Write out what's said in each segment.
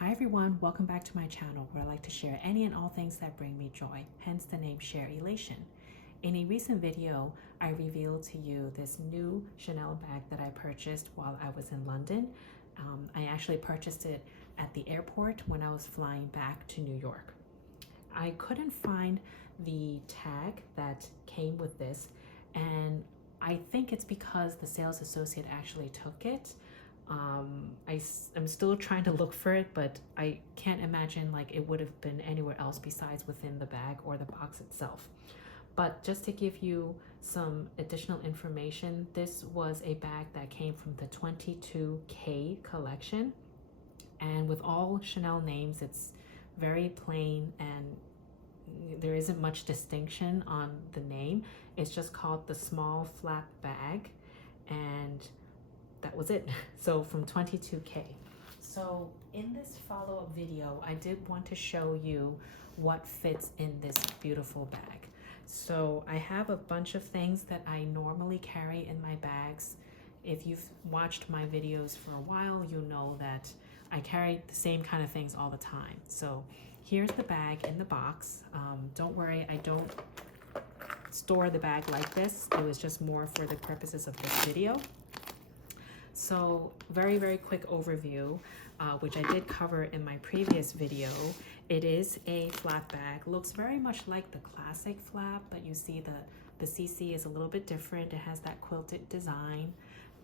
Hi everyone, welcome back to my channel where I like to share any and all things that bring me joy, hence the name Sharelation. In a recent video, I revealed to you this new Chanel bag that I purchased while I was in London. I actually purchased it at the airport when I was flying back to New York. I couldn't find the tag that came with this, and I think it's because the sales associate actually took it. I'm still trying to look for it, but I can't imagine like it would have been anywhere else besides within the bag or the box itself. But just to give you some additional information, this was a bag that came from the 22K collection. And with all Chanel names, it's very plain and there isn't much distinction on the name. It's just called the small flat bag, and that was it. So from 22K. So in this follow-up video, I did want to show you what fits in this beautiful bag. So I have a bunch of things that I normally carry in my bags. If you've watched my videos for a while, you know that I carry the same kind of things all the time. So here's the bag in the box. Don't worry, I don't store the bag like this. It was just more for the purposes of this video. So very, very quick overview, which I did cover in my previous video. It is a flat bag, looks very much like the classic flap, but you see the CC is a little bit different. It has that quilted design.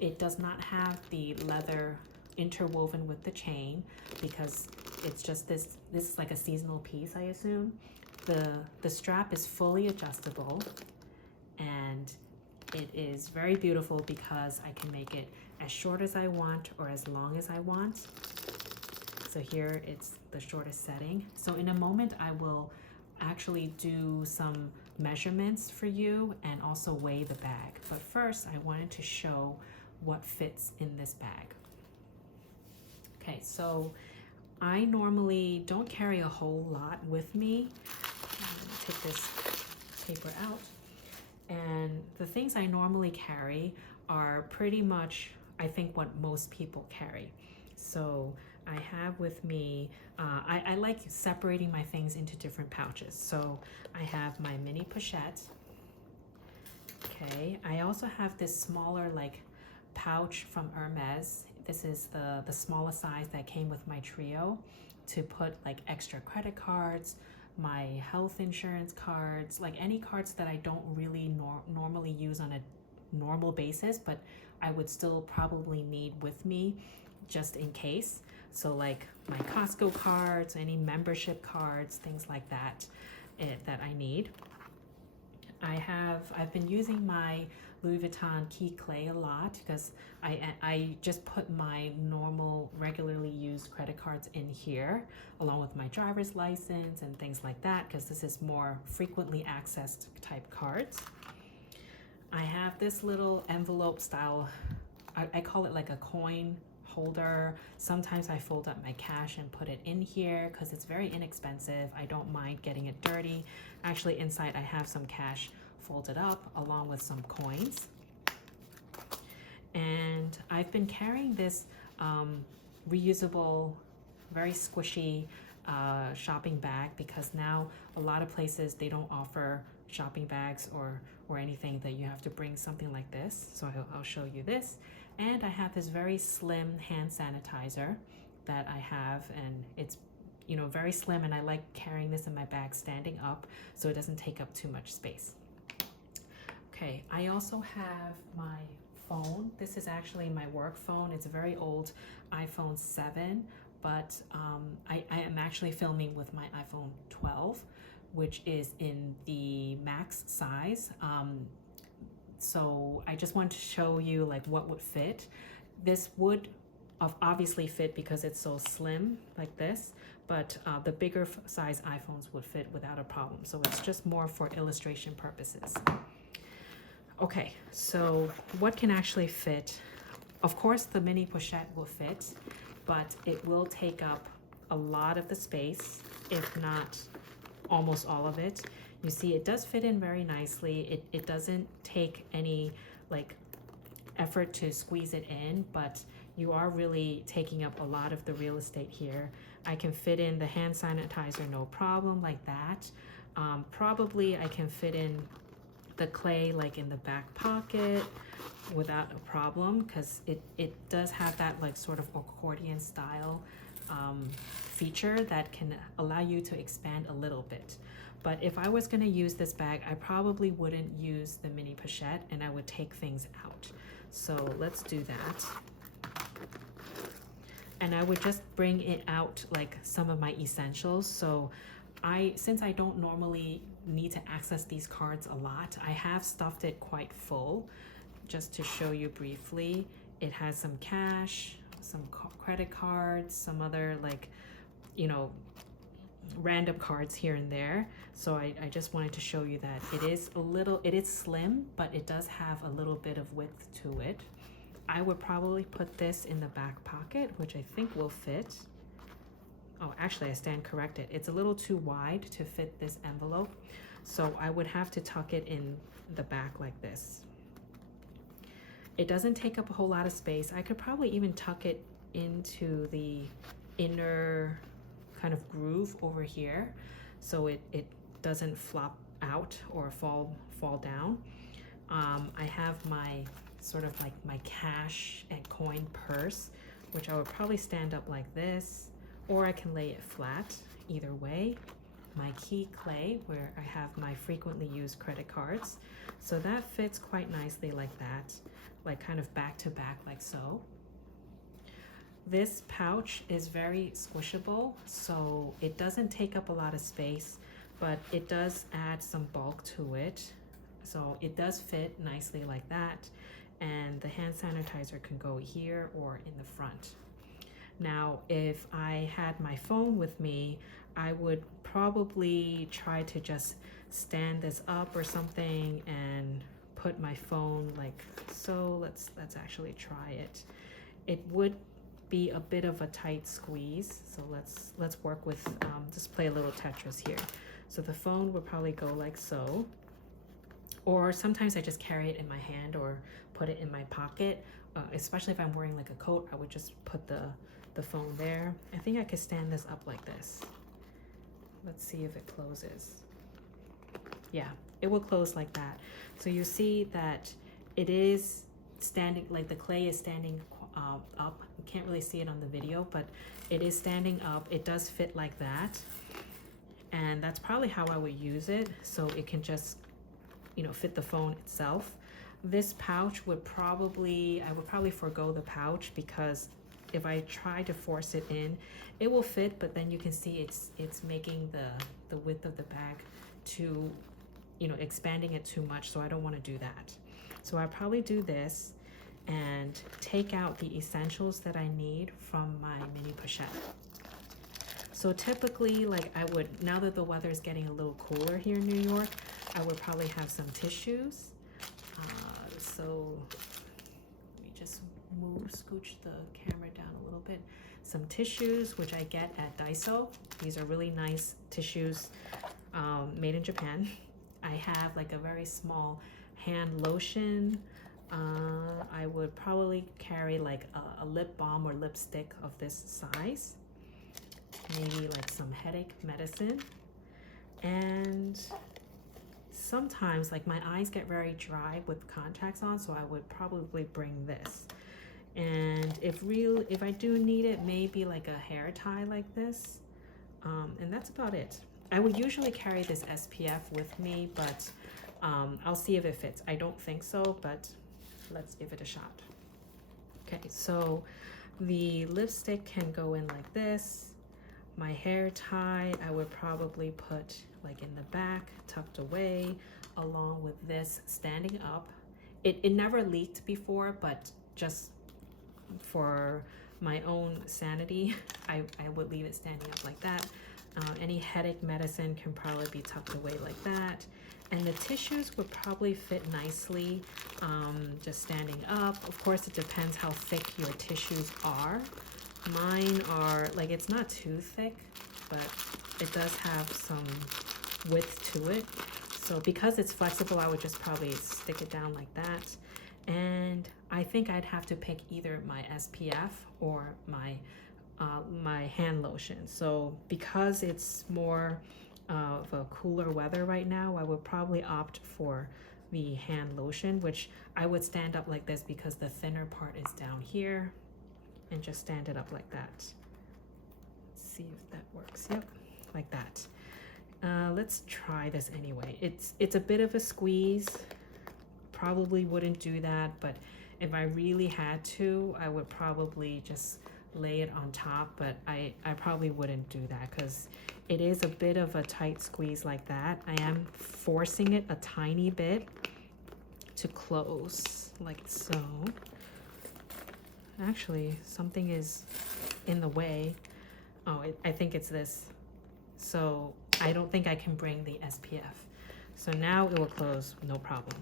It does not have the leather interwoven with the chain because it's just this is like a seasonal piece, I assume. The strap is fully adjustable, and it is very beautiful because I can make it as short as I want or as long as I want. So here it's the shortest setting. So in a moment, I will actually do some measurements for you and also weigh the bag. But first, I wanted to show what fits in this bag. Okay, so I normally don't carry a whole lot with me. Take this paper out. And the things I normally carry are pretty much, I think, what most people carry. So I have with me, I like separating my things into different pouches. So I have my mini pochette. Okay, I also have this smaller like pouch from Hermes. This is the smallest size that came with my trio to put like extra credit cards, my health insurance cards, like any cards that I don't really normally use on a normal basis, but I would still probably need with me just in case. So like my Costco cards, any membership cards, things like that, that I need. I've been using my Louis Vuitton key clay a lot because I just put my normal regularly used credit cards in here along with my driver's license and things like that because this is more frequently accessed type cards. I have this little envelope style, I call it like a coin holder. Sometimes I fold up my cash and put it in here because it's very inexpensive. I don't mind getting it dirty. Actually, inside I have some cash folded up along with some coins. And I've been carrying this reusable, very squishy shopping bag because now a lot of places they don't offer shopping bags or anything that you have to bring something like this. So I'll show you this. And I have this very slim hand sanitizer that I have, and it's very slim, and I like carrying this in my bag standing up so it doesn't take up too much space. Okay, I also have my phone. This is actually my work phone. It's a very old iPhone 7, but I am actually filming with my iPhone 12, which is in the max size. So I just want to show you like what would fit. This would obviously fit because it's so slim like this, but the bigger size iPhones would fit without a problem. So it's just more for illustration purposes. Okay, so what can actually fit? Of course, the mini pochette will fit, but it will take up a lot of the space, if not almost all of it. You see, it does fit in very nicely. It doesn't take any like effort to squeeze it in, but you are really taking up a lot of the real estate here. I can fit in the hand sanitizer no problem like that. Probably I can fit in the clay like in the back pocket without a problem, because it does have that like sort of accordion style feature that can allow you to expand a little bit. But if I was going to use this bag, I probably wouldn't use the mini pochette and I would take things out. So let's do that. And I would just bring it out like some of my essentials. So since I don't normally need to access these cards a lot, I have stuffed it quite full. Just to show you briefly, it has some cash, some credit cards, some other like, you know, random cards here and there. So I just wanted to show you that it is slim, but it does have a little bit of width to it. I would probably put this in the back pocket, which I think will fit. Oh, actually I stand corrected. It's a little too wide to fit this envelope. So I would have to tuck it in the back like this. It doesn't take up a whole lot of space. I could probably even tuck it into the inner kind of groove over here so it doesn't flop out or fall down. I have my sort of like my cash and coin purse, which I would probably stand up like this, or I can lay it flat, either way. My key clay, where I have my frequently used credit cards. So that fits quite nicely like that, like kind of back to back like so. This pouch is very squishable, so it doesn't take up a lot of space, but it does add some bulk to it. So it does fit nicely like that. And the hand sanitizer can go here or in the front. Now, if I had my phone with me, I would probably try to just stand this up or something and put my phone like so. Let's actually try it. It would be a bit of a tight squeeze, so let's work with just play a little Tetris here. So the phone would probably go like so, or sometimes I just carry it in my hand or put it in my pocket. Especially if I'm wearing like a coat, I would just put the phone there. I think I could stand this up like this. Let's see if it closes. Yeah, it will close like that. So you see that it is standing, like the clay is standing up. You can't really see it on the video, but it is standing up. It does fit like that. And that's probably how I would use it. So it can just, you know, fit the phone itself. This pouch would probably, I would probably forego the pouch, because if I try to force it in, it will fit, but then you can see it's making the width of the bag too, you know, expanding it too much. So I don't want to do that. So I probably do this and take out the essentials that I need from my mini pochette. So typically, like I would, now that the weather is getting a little cooler here in New York, I would probably have some tissues. So let me just scooch the camera down a little bit. Some tissues, which I get at Daiso. These are really nice tissues, made in Japan. I have like a very small hand lotion. I would probably carry like a lip balm or lipstick of this size. Maybe like some headache medicine. And sometimes like my eyes get very dry with contacts on, so I would probably bring this. And if I do need it, maybe like a hair tie like this. And that's about it. I would usually carry this SPF with me, but I'll see if it fits. I don't think so, but let's give it a shot. Okay, so the lipstick can go in like this. My hair tie, I would probably put like in the back, tucked away, along with this standing up. It never leaked before, but just for my own sanity, I would leave it standing up like that. Any headache medicine can probably be tucked away like that. And the tissues would probably fit nicely just standing up. Of course, it depends how thick your tissues are. Mine are, like, it's not too thick, but it does have some width to it. So because it's flexible, I would just probably stick it down like that. And I think I'd have to pick either my SPF or my my hand lotion. So because it's more of a cooler weather right now, I would probably opt for the hand lotion, which I would stand up like this because the thinner part is down here, and just stand it up like that. Let's see if that works. Yep, like that. Let's try this anyway. It's a bit of a squeeze. Probably wouldn't do that, but if I really had to, I would probably just lay it on top, but I probably wouldn't do that because it is a bit of a tight squeeze like that. I am forcing it a tiny bit to close, like so. Actually, something is in the way. Oh, I think it's this. So I don't think I can bring the SPF. So now it will close, no problem.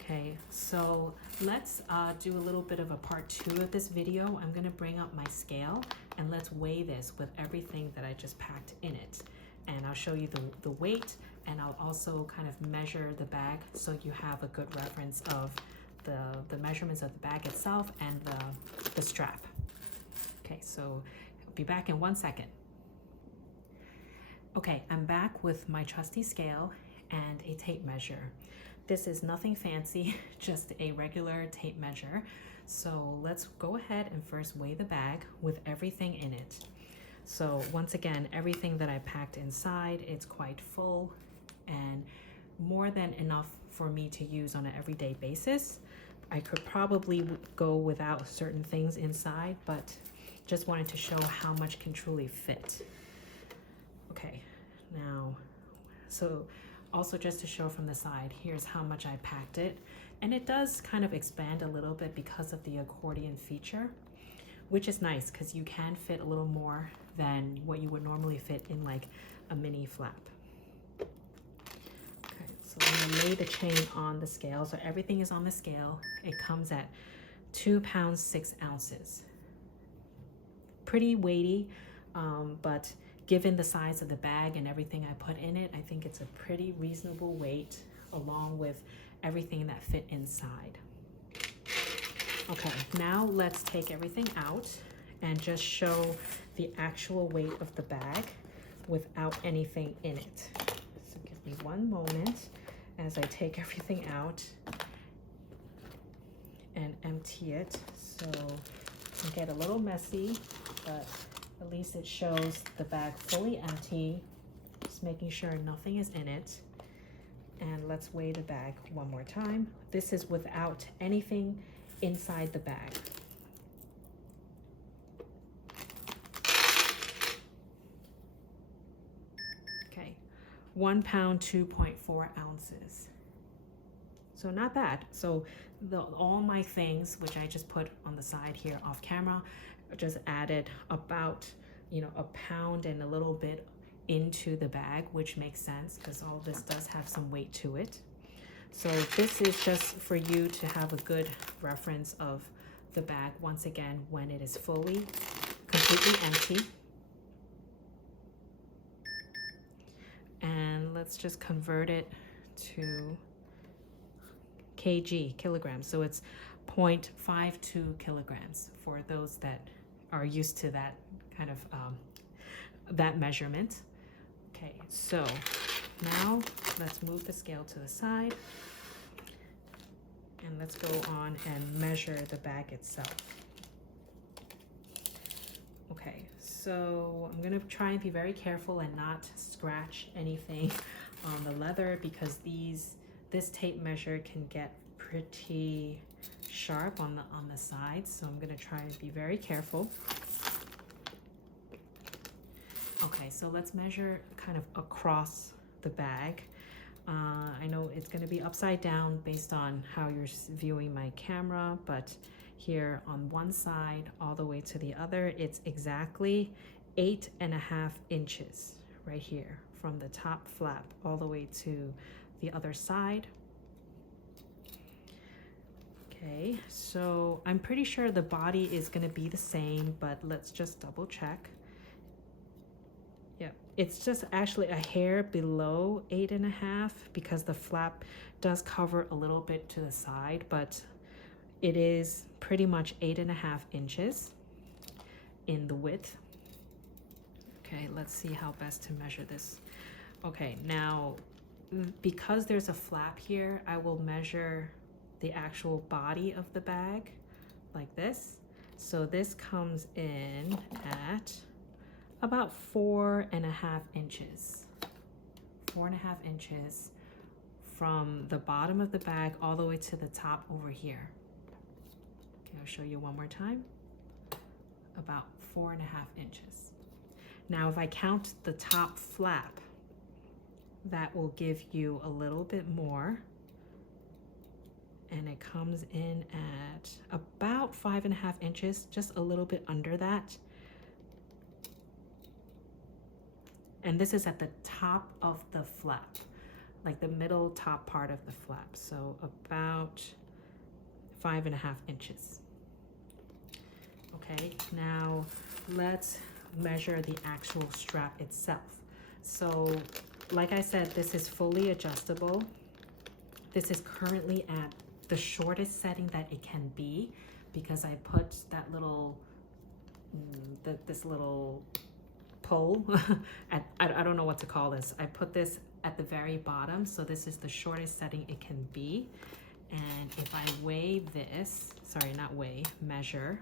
Okay, so let's do a little bit of a part 2 of this video. I'm gonna bring up my scale and let's weigh this with everything that I just packed in it. And I'll show you the weight, and I'll also kind of measure the bag so you have a good reference of the measurements of the bag itself and the strap. Okay, so I'll be back in 1 second. Okay, I'm back with my trusty scale and a tape measure. This is nothing fancy, just a regular tape measure. So let's go ahead and first weigh the bag with everything in it. So once again, everything that I packed inside, it's quite full and more than enough for me to use on an everyday basis. I could probably go without certain things inside, but just wanted to show how much can truly fit. Okay, now, so also just to show from the side, here's how much I packed it. And it does kind of expand a little bit because of the accordion feature, which is nice because you can fit a little more than what you would normally fit in like a mini flap. Okay, so I'm gonna lay the chain on the scale. So everything is on the scale. It comes at 2 pounds 6 ounces. Pretty weighty, but given the size of the bag and everything I put in it, I think it's a pretty reasonable weight along with everything that fit inside. Okay, now let's take everything out and just show the actual weight of the bag without anything in it. So give me 1 moment as I take everything out and empty it. So it can get a little messy, but at least it shows the bag fully empty, just making sure nothing is in it. And let's weigh the bag one more time. This is without anything inside the bag. Okay, 1 pound 2.4 ounces. So not bad. So all my things, which I just put on the side here off camera, just added about, you know, 1 pound and a little bit into the bag, which makes sense because all this does have some weight to it. So this is just for you to have a good reference of the bag once again when it is fully, completely empty. And let's just convert it to kg, kilograms. So it's 0.52 kilograms for those that are used to that kind of that measurement. Okay, so now let's move the scale to the side and let's go on and measure the bag itself. Okay, so I'm gonna try and be very careful and not scratch anything on the leather because this tape measure can get pretty sharp on the sides, so I'm gonna try and be very careful. Okay, so let's measure kind of across the bag. I know it's going to be upside down based on how you're viewing my camera, but here on one side all the way to the other, it's exactly 8.5 inches right here from the top flap all the way to the other side. Okay, so I'm pretty sure the body is going to be the same, but let's just double check. Yeah, it's just actually a hair below 8.5 because the flap does cover a little bit to the side, but It is pretty much 8.5 inches in the width. Okay, let's see how best to measure this. Okay, now because there's a flap here, I will measure the actual body of the bag like this. So this comes in at about 4.5 inches. 4.5 inches from the bottom of the bag all the way to the top over here. Okay, I'll show you one more time. About 4.5 inches. Now, if I count the top flap, that will give you a little bit more. And it comes in at about 5.5 inches, just a little bit under that. And this is at the top of the flap, like the middle top part of the flap. So about 5.5 inches. Okay, now let's measure the actual strap itself. So like I said, this is fully adjustable. This is currently at the shortest setting that it can be because I put that little, this little pole, I don't know what to call this. I put this at the very bottom, so this is the shortest setting it can be. And if I weigh this, sorry, not weigh, measure,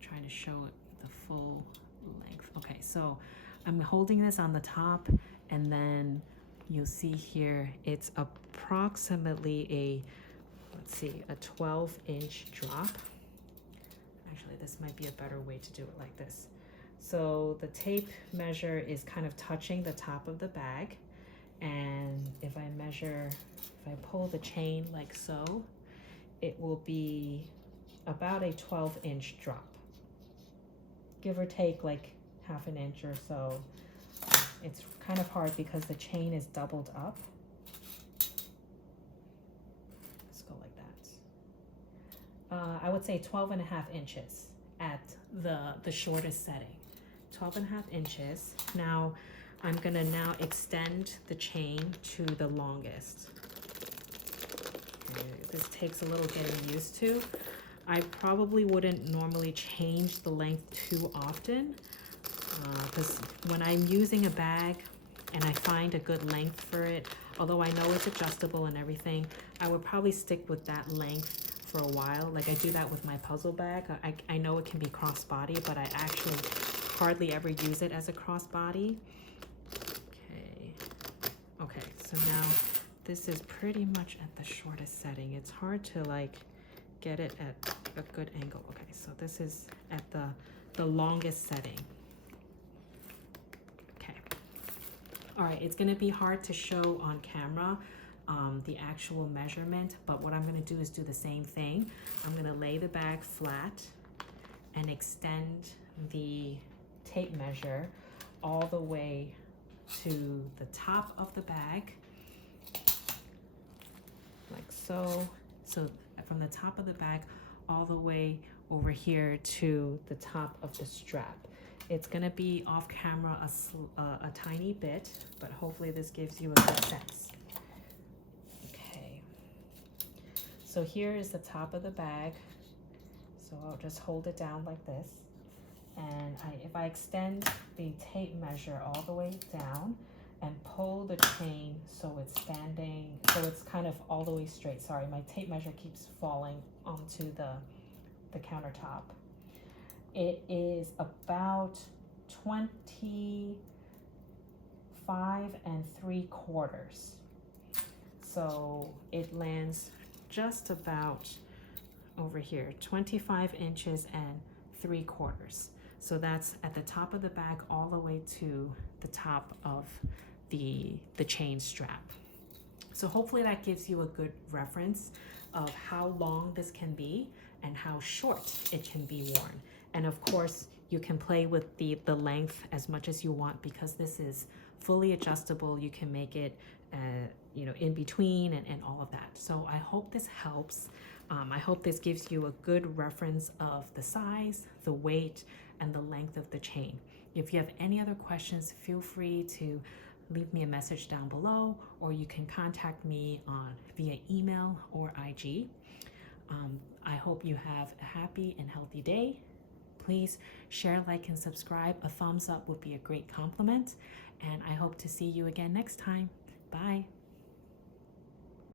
trying to show it the full length. Okay, so I'm holding this on the top, and then you'll see here it's approximately a, let's see, a 12-inch drop. Actually, this might be a better way to do it like this. So the tape measure is kind of touching the top of the bag, and if I measure, if I pull the chain like so, it will be about a 12-inch drop, give or take like half an inch or so. It's kind of hard because the chain is doubled up. Let's go like that. I would say 12.5 inches at the shortest setting. 12.5 inches. Now I'm gonna now extend the chain to the longest. Okay, this takes a little getting used to. I probably wouldn't normally change the length too often because when I'm using a bag and I find a good length for it, although I know it's adjustable and everything, I would probably stick with that length for a while. Like I do that with my puzzle bag. I know it can be crossbody, but I actually hardly ever use it as a crossbody. Okay, so now this is pretty much at the shortest setting. It's hard to like get it at a good angle. Okay, so this is at the longest setting. Okay. All right, it's gonna be hard to show on camera the actual measurement, but what I'm gonna do is do the same thing. I'm gonna lay the bag flat and extend the tape measure all the way to the top of the bag, like so. So from the top of the bag all the way over here to the top of the strap. It's gonna be off camera a tiny bit, but hopefully this gives you a good sense. Okay, so here is the top of the bag. So I'll just hold it down like this. And if I extend the tape measure all the way down and pull the chain so it's standing, so it's kind of all the way straight. Sorry, my tape measure keeps falling onto the countertop. It is about 25.75. So it lands just about over here, 25 inches and 3/4. So that's at the top of the bag all the way to the top of the chain strap. So hopefully that gives you a good reference of how long this can be and how short it can be worn. And of course, you can play with the length as much as you want because this is fully adjustable. You can make it in between and all of that. So I hope this helps. I hope this gives you a good reference of the size, the weight, and the length of the chain. If you have any other questions, feel free to leave me a message down below, or you can contact me via email or IG. I hope you have a happy and healthy day. Please share, like, and subscribe. A thumbs up would be a great compliment. And I hope to see you again next time. Bye.